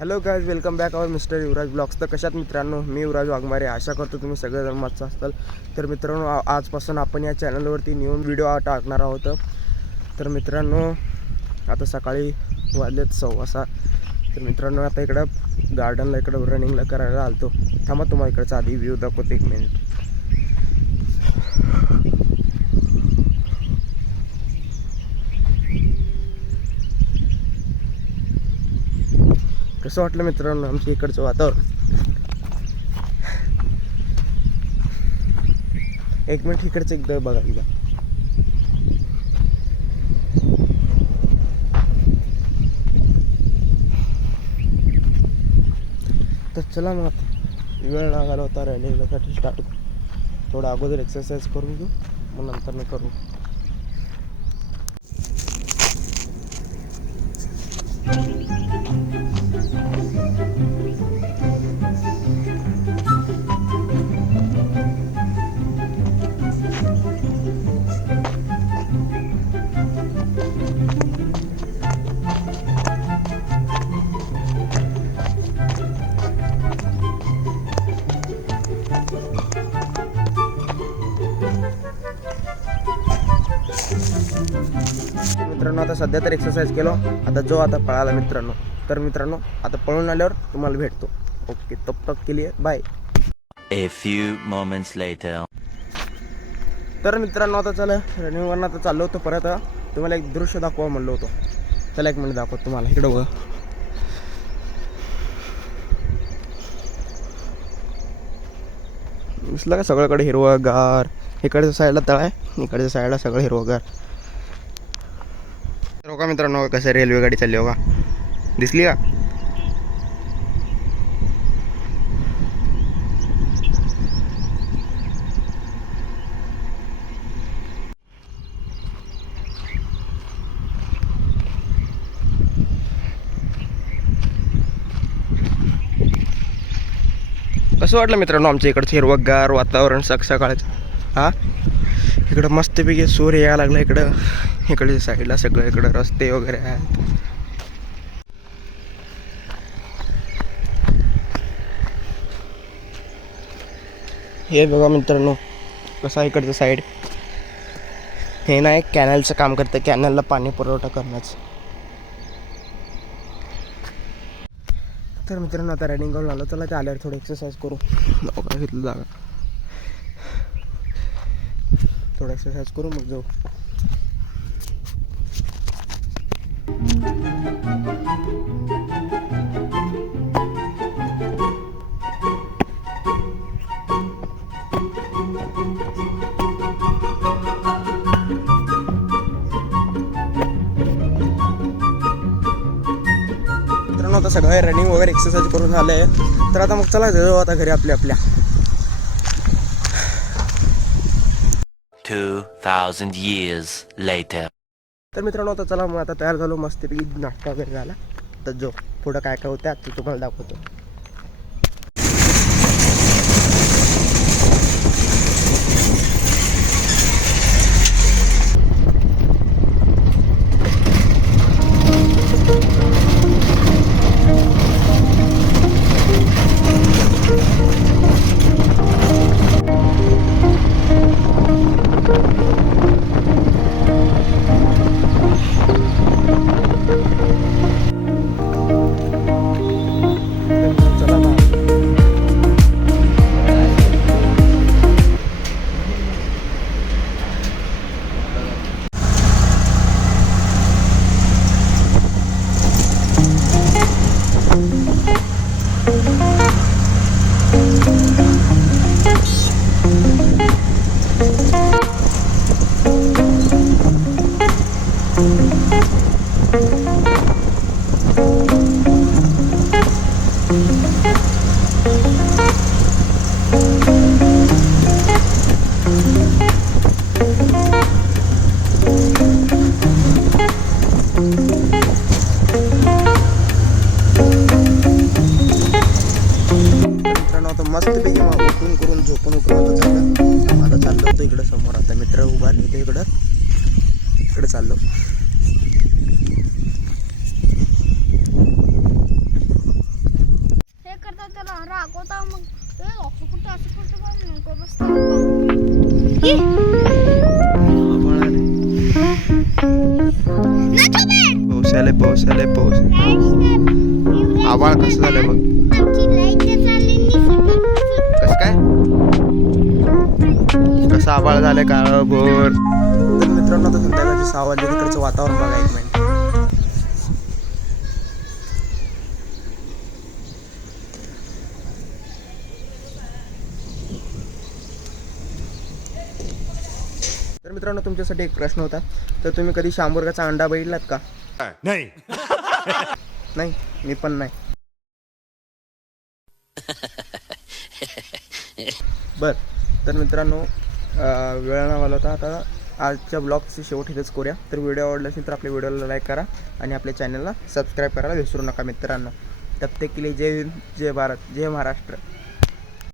Hello guys, welcome back आवर mister युवराज blogs. तर कशात मित्रांनो, मी युवराज वाघमारे. आशा करतो तुम्ही सगळेजण मस्त असताल. तर मित्रांनो, आजपासून आपण या चॅनलवरती न्यू व्हिडिओ टाकणार आहोत. तर मित्रांनो, आता सकाळी वाजलेत 6:15. तर मित्रांनो, आता इकडं गार्डनला इकडं रनिंगला करायला आलतो. थांबा, तुम्हाला इकडचा आधी व्ह्यू दाखवतो, 1 मिनिट. कसं वाटलं मित्रांनो आमच्या इकडचं वातावरण? 1 मिनिट इकडचं एकदा बघा एकदा. तर चला मग, वेळ लागला होता रनिंगसाठी स्टार्ट. थोडा अगोदर एक्सरसाइज करून घेऊ, मग नंतर मी करू. मित्रांनो, आता सध्या तर एक्सरसाइज केलो. आता पळाला मित्रांनो. तर मित्रांनो, आता पळून आल्यावर तुम्हाला भेटतो. ओके, तब तक के लिए bye. A few moments later. तर मित्रांनो, आता चला रनिंगवरनं आता चाललो होतो. परत तुम्हाला एक दृश्य दाखवा म्हणलो होतो. चला 1 मिनिट दाखवतो तुम्हाला. इकडं बघा, दिसलं का? सगळीकडे हिरवगार. इकडच्या साईडला तळ आहे, इकडच्या साईडला सगळं हिरवगार. तर का मित्रांनो, कसं रेल्वे गाडी चालली हो का? दिसली का? कसं वाटलं मित्रांनो आमच्या इकडचं हिरवगार वातावरण सकाळचं? हां, इकडं मस्तपैकी सूर्य यायला लागला. इकडच्या साईडला सगळं इकडं रस्ते वगैरे आहेत. हे बघा मित्रांनो, कसं आहे इकडचं साईड. हे नाही, कॅनलचं काम करतं, कॅनलला पाणी पुरवठा करण्याचं. तर मित्रांनो, आता रनिंग करून आलो. चला, ते आल्यावर थोडं एक्सरसाइज करू. बघा घेतलं जागा, थोडं एक्सरसाइज करू मग जाऊ. आता सगळं रनिंग वगैरे एक्सरसाइज करून झालं आहे. तर आता मग चला जाऊ आता घरी आपल्या. 2000 years later. तर मित्रांनो, आता चला मग, आता तयार झालो मस्तपैकी. नाश्ता वगैरे झाला. तर जो पुढं काय काय होतं ते तुम्हाला दाखवतो. मस्तपैकी उठून करून झोपून उठून आता चाललं होतं इकडं समोर. आता मित्र उभारले ते इकडं चाललो. मग असं कुठं पण नको बसता पाऊस आले आभाळ कसं झालंय बघ. कसं काय कसं आभाळ झालंय काळ भोर. तर मित्रांनो आता संध्याकाळची 6 वाजले तिकडचं वातावरण बघा एक मिनिट. तर मित्रांनो तुमच्यासाठी एक प्रश्न होता. तर तुम्ही कधी शांबुर्गाचा अंडा बघितलात का? नाही. नाही, मी पण नाही. बर, तर मित्रांनो वेळ नाही मला होता. आता आजच्या ब्लॉगची शेवट इथेच करूया. तर व्हिडिओ आवडला असेल तर आपल्या व्हिडिओला लाईक करा आणि आपल्या चॅनलला सबस्क्राईब करायला विसरू नका मित्रांनो. तब तक के लिए जय हिंद, जय भारत, जय महाराष्ट्र.